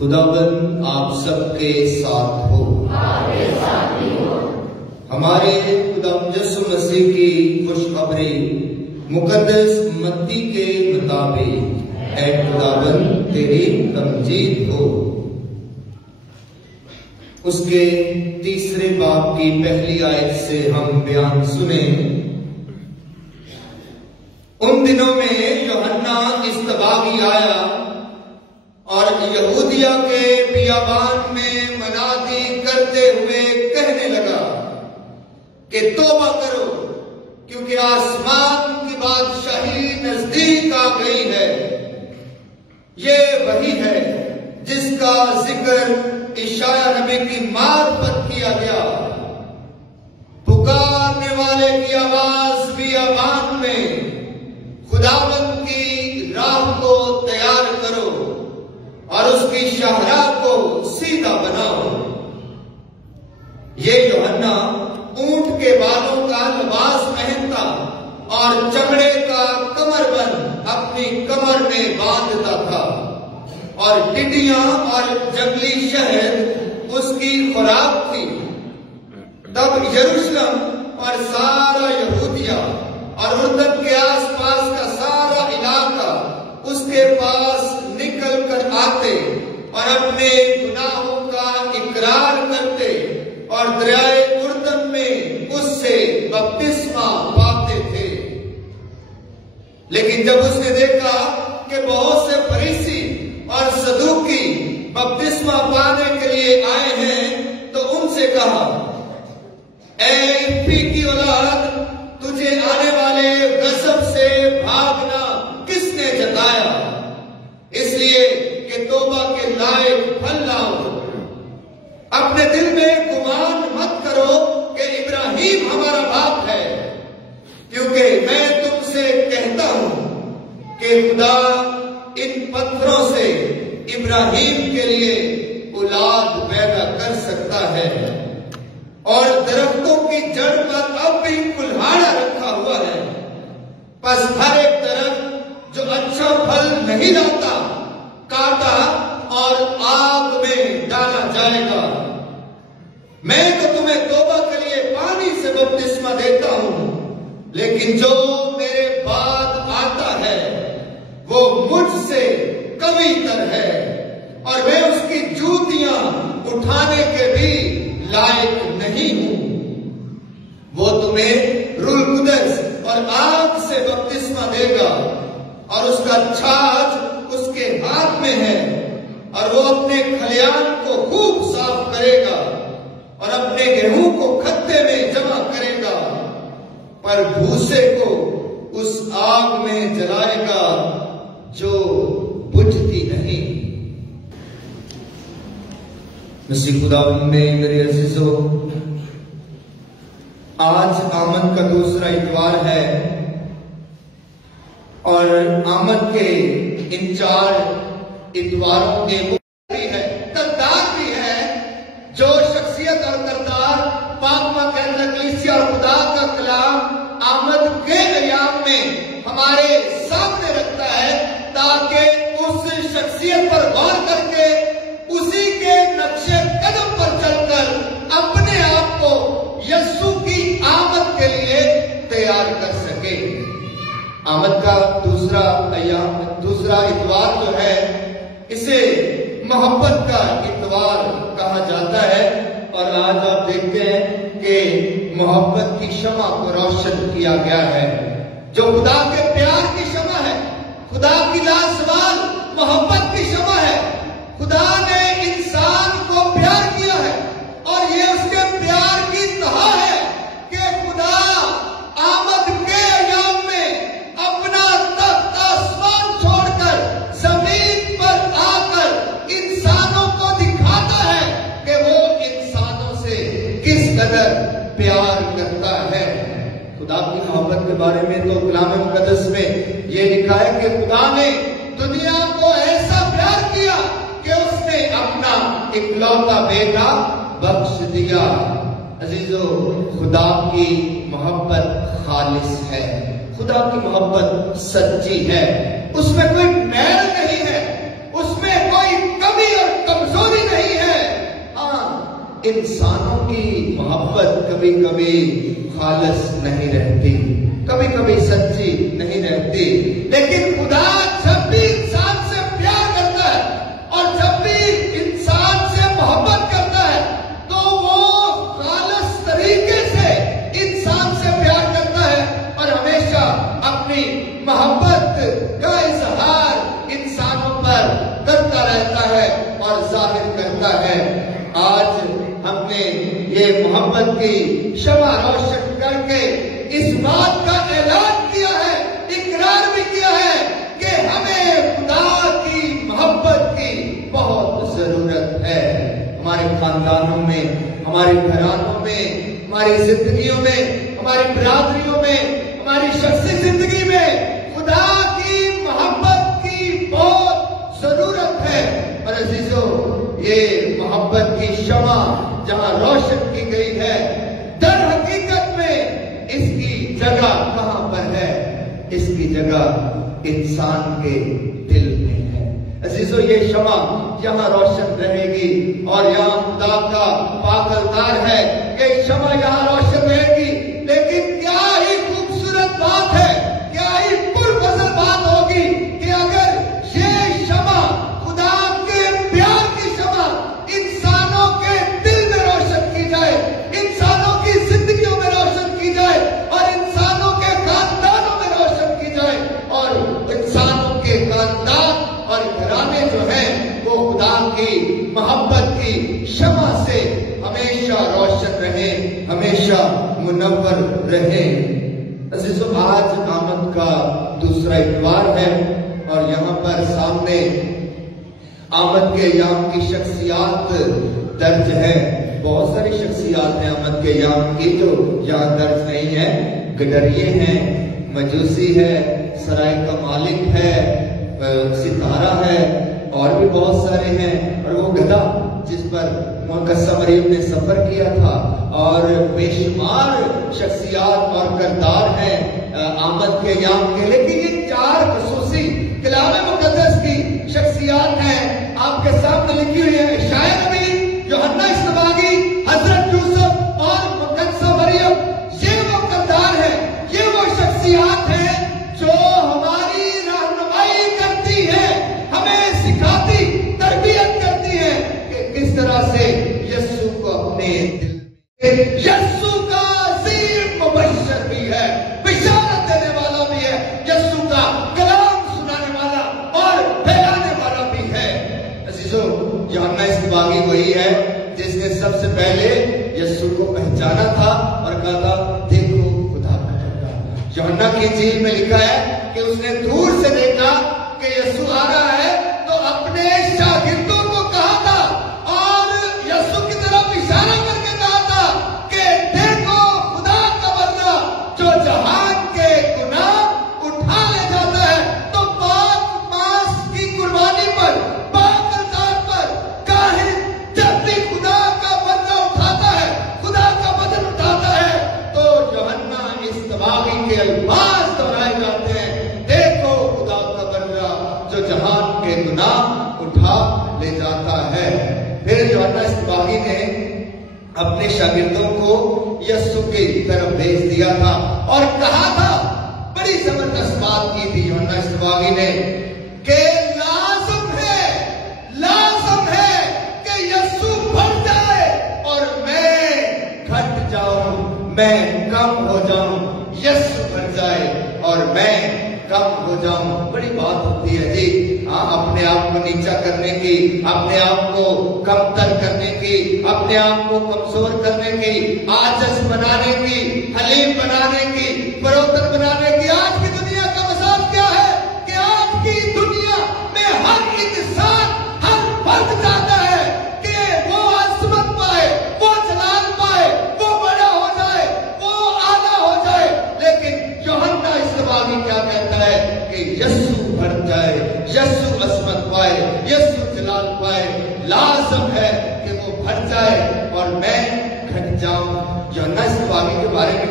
خداوند آپ سب کے ساتھ ہو۔ ہمارے خدا یسوع مسیح کی خوشخبری مقدس متی کے مطابق اے خداوند تیری تمجید ہو۔ اس کے تیسرے باب کی پہلی آیت سے ہم بیان سنیں۔ ان دنوں میں یوحنا اصطباغی آیا اور یہودیہ کے بیابان میں منادی کرتے ہوئے کہنے لگا کہ توبہ کرو کیونکہ آسمان کی بادشاہی نزدیک آ گئی ہے۔ یہ وہی ہے جس کا ذکر اشعیا نبی کی معرفت کیا گیا۔ پکارنے والے کی آواز بیابان میں خداوند کی راہ کو تیار کرو اور اس کی شاہراہ کو سیدھا بناؤ۔ یہ یوحنا اونٹ کے بالوں کا لباس پہنتا اور چمڑے کا کمر بند اپنی کمر میں باندھتا تھا اور ٹڈیاں اور جنگلی شہد اس کی خوراک تھی۔ تب یروشلم اور سارا یہودیہ اور اردن کے آس پاس کا سارا علاقہ اس کے پاس نکل کر آتے اور اپنے گناہوں کا اقرار کرتے اور دریائے اردن میں اس سے بپتسمہ پاتے تھے۔ لیکن جب اس نے دیکھا کہ بہت سے فریسی اور صدوقی بپتسمہ پانے کے لیے آئے ہیں تو ان سے کہا، اے فی کی اولاد، تجھے آنے والے غضب سے بھاگنا کس نے جتایا؟ اس لیے کہ توبہ کے لائق پھل لاؤ۔ اپنے دل میں گمان مت کرو کہ ابراہیم ہمارا باپ ہے، کیونکہ میں تم سے کہتا ہوں کہ خدا ان پتھروں سے ابراہیم کے لیے اولاد پیدا کر سکتا ہے۔ اور درختوں کی جڑ پر اب بھی کلہاڑا رکھا ہوا ہے، پس ہر ایک درخت جو اچھا پھل نہیں لاتا کاٹا اور آگ میں ڈالا جائے گا۔ میں تو تمہیں توبہ کے لیے پانی سے بپتسمہ دیتا ہوں، لیکن جو میرے بعد آتا ہے وہ مجھ سے قوی تر ہے اور میں اس کی جوتیاں اٹھانے کے بھی لائق نہیں ہوں۔ وہ تمہیں روح القدس اور آگ سے بپتسمہ دے گا اور اس کا چھاچ اس کے ہاتھ میں ہے، اور وہ اپنے کھلیان کو خوب صاف کرے گا اور اپنے گیہوں کو کھتے میں جمع کرے گا، پر بھوسے کو اس آگ میں جلائے گا جو بجھتی نہیں۔ مسیح خداوند میں میرے عزیزو، آج آمد کا دوسرا اتوار ہے اور آمد کے ان 4 اتواروں کے بھی ہے، کردار بھی ہے، جو شخصیت اور کردار پاک مقدس کلیسیا اور خدا کا کلام آمد کے ایام میں ہمارے سامنے رکھتا ہے، تاکہ اس شخصیت پر غور کر کے اسی کے نقش قدم پر چل کر اپنے آپ کو یسوع کی آمد کے لیے تیار کر سکے۔ آمد کا دوسرا اتوار جو ہے اسے محبت کا اتوار کہا جاتا ہے، اور آج آپ دیکھتے ہیں کہ محبت کی شمع کو روشن کیا گیا ہے، جو خدا کے پیار کی شمع ہے، خدا کی لازوال محبت کی شمع ہے۔ خدا نے انسان کو پیار کیا ہے اور یہ اس کے پیار کی انتہا ہے کہ خدا آمد کے ایام میں اپنا تخت آسمان چھوڑ کر زمین پر آ کر انسانوں کو دکھاتا ہے کہ وہ انسانوں سے کس قدر پیار کرتا ہے۔ خدا کی محبت کے بارے میں تو کلام مقدس میں یہ لکھا ہے کہ خدا نے دنیا کو ایسا پیار کیا کہ اس نے اپنا اکلوتا بیٹا بخش دیا۔ عزیزو، خدا کی محبت خالص ہے، خدا کی محبت سچی ہے، اس میں کوئی میل نہیں ہے، اس میں کوئی کمی اور کبھی خالص نہیں رہتی، کبھی کبھی سچی نہیں رہتی، لیکن خدا جب بھی انسان سے پیار کرتا ہے اور جب بھی انسان سے محبت کرتا ہے تو وہ خالص طریقے سے انسان سے پیار کرتا ہے اور ہمیشہ اپنی محبت کا اظہار انسانوں پر کرتا رہتا ہے اور ظاہر کرتا ہے۔ آج ہم نے یہ محبت کی شمع روشن کر کے اس بات کا اعلان کیا ہے، اقرار بھی کیا ہے کہ ہمیں خدا کی محبت کی بہت ضرورت ہے۔ ہمارے خاندانوں میں، ہمارے گھرانوں میں، ہماری زندگیوں میں، ہماری برادریوں میں، ہماری شخصی زندگی میں خدا کی محبت کی بہت ضرورت ہے۔ اور عزیزو، یہ محبت کی شمع جہاں روشن کی گئی ہے، در حقیقت میں اس کی جگہ کہاں پر ہے؟ اس کی جگہ انسان کے دل میں ہے۔ عزیزو، یہ شمع یہاں روشن رہے گی اور یہاں خدا کا پاک الطار ہے کہ شمع یہاں روشن رہے گی، لیکن کیا ہی خوبصورت بات ہے، کیا ہی پرفضل بات ہوگی کہ اگر یہ شمع خدا کے پیار کی شمع انسانوں کے دل میں روشن کی جائے، انسانوں کی زندگیوں میں روشن کی جائے اور انسانوں کے خاندانوں میں روشن کی جائے اور انسانوں کے خاندان اور گھرانے جو ہیں وہ خدا کی محبت کی شمع سے ہمیشہ روشن رہے، ہمیشہ منور رہے۔ عزیزو، آج آمد کا دوسرا اتوار ہے اور یہاں پر سامنے آمد کے ایام کی شخصیات درج ہے۔ بہت ساری شخصیات ہیں آمد کے ایام کی جو یہاں درج نہیں ہے۔ گڈریے ہیں، مجوسی ہے، سرائے کا مالک ہے، ستارہ ہے، اور بھی بہت سارے ہیں۔ اور وہ گدھا جس پر مقدسہ مریم نے سفر کیا تھا، اور بے شمار شخصیات اور کردار ہیں آمد کے ایام کے، لیکن یہ 4 خصوصی کلام مقدس کی شخصیات ہیں آپ کے سامنے لکھی ہوئی ہے۔ عیسائی نبی، یوحنا اصطباغی، حضرت یوسف اور مقدسہ مریم، یہ وہ کردار ہیں، یہ وہ شخصیات ہیں جو ہماری رہنمائی کرتی ہیں، ہمیں سکھاتی، تربیت کرتی ہیں کہ کس طرح سے یسوع کو اپنے دل میں، یسوع کا عظیم مبشر بھی ہے، بشارت دینے والا بھی ہے، یسوع کا کلام سنانے والا اور پھیلانے والا بھی ہے۔ عزیزو، یوحنا اصطباغی وہی ہے جس نے سب سے پہلے یسوع کو پہچانا تھا اور کہا تھا دیکھو خدا کا بندہ۔ یوحنا کی انجیل میں لکھا ہے کہ اس نے دور سے دیکھا کہ یسوع آ رہا ہے تو اپنے شاگردوں کو کہا تھا اور یسوع کی طرف اشارہ کر کے کہا تھا کہ دیکھو خدا کا بندہ جو جہان کے گناہ اٹھا لے جاتا ہے۔ تو پاک ماس کی قربانی پر، پاک الطار پر کاہن جب بھی خدا کا بندہ اٹھاتا ہے، خدا کا بدن اٹھاتا ہے، تو یوحنا اصطباغی کے الفاظ دہرائے جاتے ہیں، دیکھو خدا کا بندہ جو جہان کے گناہ اٹھا لے جاتا ہے۔ پھر یوحنا اصطباغی نے اپنے شاگردوں کو یسوع کی طرف بھیج دیا تھا اور کہا تھا، بڑی زبردست بات کی تھی یوحنا اصطباغی نے کہ لازم ہے کہ یسوع بڑھ جائے اور میں گھٹ جاؤں، میں کم ہو جاؤں، یسوع بڑھ جائے اور میں کم ہو جاؤں۔ بڑی بات ہوتی ہے جی، اپنے آپ کو نیچا کرنے کی، اپنے آپ کو کم تر کرنے کی، اپنے آپ کو کمزور کرنے کی، عاجز بنانے کی، حلیم بنانے کی، فروتن بنانے کی۔ آج کی دنیا کا مزاج کیا ہے کہ آج کی دنیا میں ہر انسان، ہر فرد چاہتا ہے کہ وہ عظمت پائے، وہ جلال پائے، وہ بڑا ہو جائے، وہ اعلیٰ ہو جائے، لیکن یوحنا اصطباغی کیا کہتا ہے کہ یسوع بڑھ جائے، یسوع عظمت پائے، یسوع جلال پائے، لازم ہے کہ وہ بڑھ جائے اور میں گھٹ جاؤں۔ یوحنا اصطباغی کے بارے میں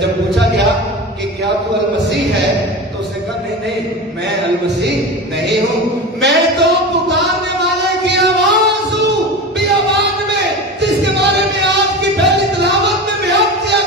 جب پوچھا گیا کہ کیا تو المسیح ہے تو اس نے کہا نہیں، میں المسیح نہیں ہوں، میں تو پکارنے والے کی آواز ہوں، بیابان میں، جس کے بارے میں آج کی پہلی تلاوت میں بیان کیا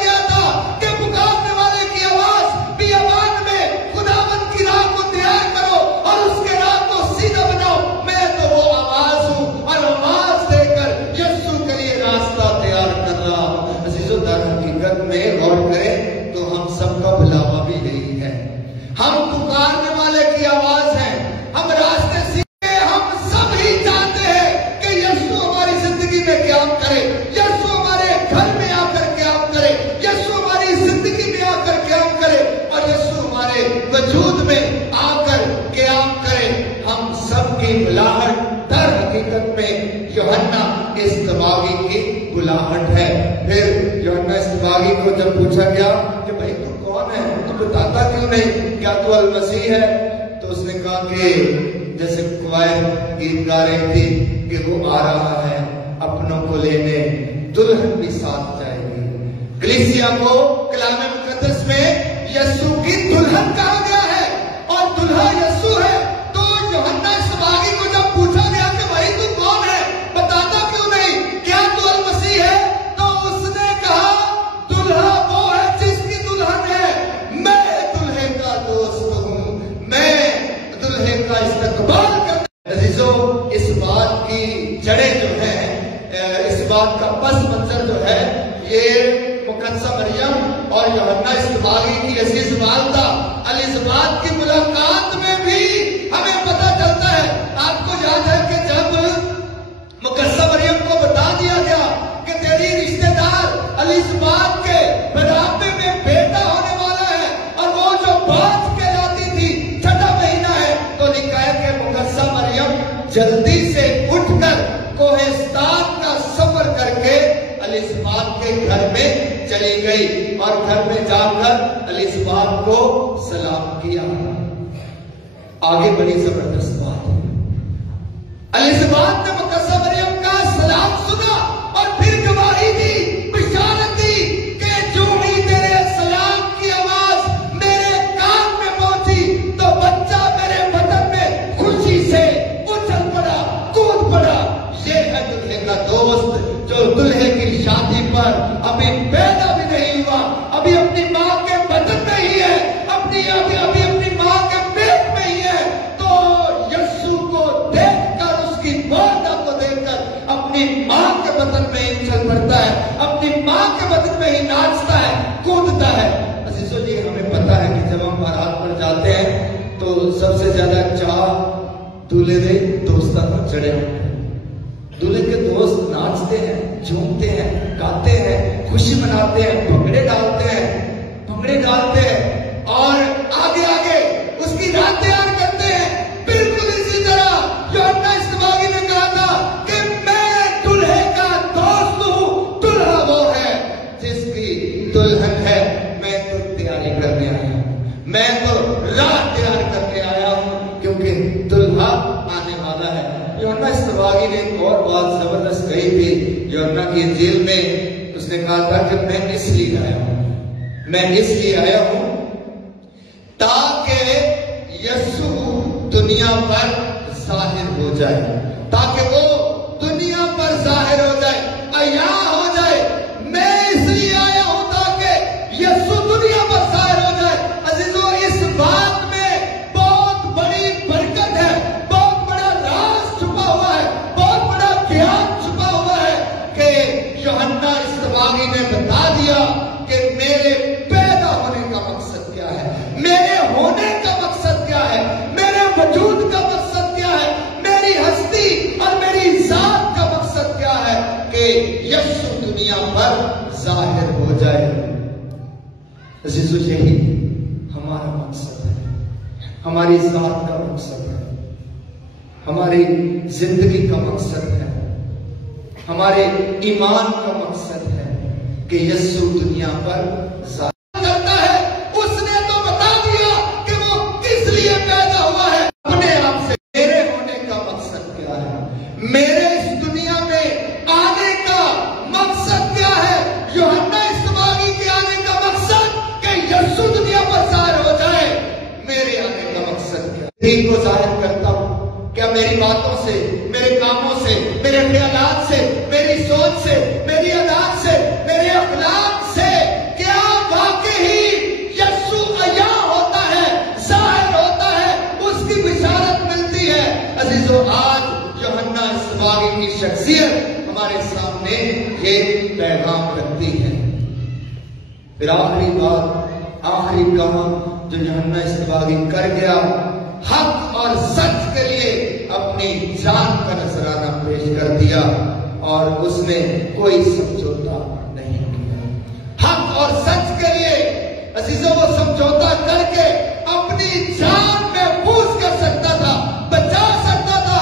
کی بلاہٹ در حقیقت میں یوحنا اصطباغی کی بلاہٹ ہے۔ پھر یوحنا اصطباغی کو جب پوچھا گیا کہ بھائی تو کون ہے، تو بتاتا کیوں نہیں، کیا تو المسیح ہے؟ تو اس نے کہا کہ جیسے قوائد گیت گا رہی تھی کہ وہ آ رہا ہے اپنوں کو لینے، دلہن بھی ساتھ جائے گی۔ کلیسیا کو کلام مقدس میں یسوع کی دلہن کہا گیا ہے اور دلہا یسوع ہے۔ تو یوحنا اصطباغی کو جب پوچھا گیا کہ بھائی تو کون ہے، بتاتا کیوں نہیں، کیا تو المسیح ہے؟ تو اس نے کہا دلہا وہ ہے جس کی دلہن ہے، میں دلہے کا دوست ہوں، میں دلہے کا استقبال کرتا ہوں۔ عزیزو، اس بات کی جڑیں جو ہیں، اس بات کا پس منظر جو ہے، یہ مقدسہ مریم اور یوحنا اصطباغی کی عزیز والدہ الزبات کی ملاقات میں بھی ہمیں پتہ چلتا ہے۔ آپ کو یاد ہے کہ جب مقدسہ مریم کو بتا دیا گیا کہ تیری رشتہ دار الزبات کے بڑھاپے میں بیٹا ہونے والا ہے اور وہ جو بانجھ کہلاتی تھی، چھٹا مہینہ ہے، تو لکھا ہے کہ مقدسہ مریم جلدی سے اٹھ کر کوہستان کا سفر کر کے الزبات کے گھر میں چلی گئی اور گھر میں جا کر الزبات کو سلام کیا۔ آگے بڑی زبردست بات ہے، الزبات نے مقدسہ مریم کا سلام سنا اور پھر گواہی دی، بشارت دی کہ جو ہی تیرے سلام کی آواز میرے کان میں پہنچی تو بچہ میرے بدن میں خوشی سے اچھل پڑا، کود پڑا۔ یہ ہے دلہے کا دوست جو دلہے کی شادی پر ابھی پیدا بھی نہیں ہوا، ابھی اپنی ماں کے بدن میں ہی ہے، ابھی اپنی ماں کے پیٹ میں ہی ہے، تو یسوع کو دیکھ کر، اس کی والدہ کو دیکھ کر اپنی ماں کے بدن میں ہی چل پڑتا ہے، اپنی ماں کے بدن میں ہی ناچتا ہے، کودتا ہے۔ عزیزو جی، ہمیں پتا ہے کہ جب ہم بارات پر جاتے ہیں تو سب سے زیادہ چاہ دولہے دے دوستاں پر چڑھے ہوتے ہیں۔ دولہے کے دوست ناچتے ہیں، جھومتے ہیں، گاتے ہیں، خوشی مناتے ہیں، بھنگڑے ڈالتے ہیں اور آگے آگے اس کی رات تیار کرتے ہیں۔ بالکل اسی طرح یوحنا اصطباغی نے کہا تھا کہ میں دلہے کا دوست ہوں، دلہا وہ ہے جس کی دلہن ہے، میں تو تیاری کرنے آیا ہوں، میں تو رات تیار کرنے آیا ہوں، کیونکہ دلہا آنے والا ہے۔ یوحنا اصطباغی نے ایک اور بات زبردست کہی تھی یوحنا کی انجیل میں، اس نے کہا تھا کہ میں اس لیے آیا ہوں تاکہ یسوع دنیا پر ظاہر ہو جائے، تاکہ وہ دنیا پر ظاہر ہو جائے، عیاں ہو جائے۔ میں اس لیے آیا ہوں تاکہ یسوع دنیا پر ظاہر ہو جائے۔ عزیزو، اس بات میں بہت بڑی برکت ہے، بہت بڑا راز چھپا ہوا ہے، بہت بڑا گیان چھپا ہوا ہے کہ یوحنا اصطباغی نے بتا دیا کہ میرے پیدا ہونے کا مقصد کیا ہے، میرے ہونے کا مقصد کیا ہے، میرے وجود کا مقصد کیا ہے، میری ہستی اور میری ذات کا مقصد کیا ہے کہ یسوع دنیا پر ظاہر ہو جائے۔ عزیزو، یہی ہمارا مقصد ہے، ہماری ذات کا مقصد ہے، ہماری زندگی کا مقصد ہے، ہمارے ایمان کا مقصد ہے کہ یسوع دنیا پر ظاہر کرتا ہے۔ اس نے تو بتا دیا کہ وہ کس لیے پیدا ہوا ہے، اپنے آپ سے میرے ہونے کا مقصد کیا ہے، میرے اس دنیا میں آنے کا مقصد کیا ہے۔ یوحنا اصطباغی کے آنے کا مقصد کہ یسوع دنیا پر ظاہر ہو جائے، میرے آنے کا مقصد کیا ہے۔ دین کو ظاہر کرتا ہوں، کیا میری باتوں سے، میرے کاموں سے، میرے خیالات سے، میری سوچ سے، میری عادات سے، میرے اخلاق سے کیا واقعی یسوع عیاں ہوتا ہے، ظاہر ہوتا ہے، اس کی بشارت ملتی ہے؟ عزیزو، آج یوحنا اصطباغی کی شخصیت ہمارے سامنے یہ پیغام رکھتی ہے۔ پھر آخری بات، آخری کام جو یوحنا اصطباغی کر گیا، حق اور سچ کے لیے اپنی جان کا نذرانہ پیش کر دیا اور اس نے کوئی سمجھوتا نہیں کیا۔ حق اور سچ کے لیے عزیزوں وہ سمجھوتا کر کے اپنی جان محفوظ کر سکتا تھا، بچا سکتا تھا،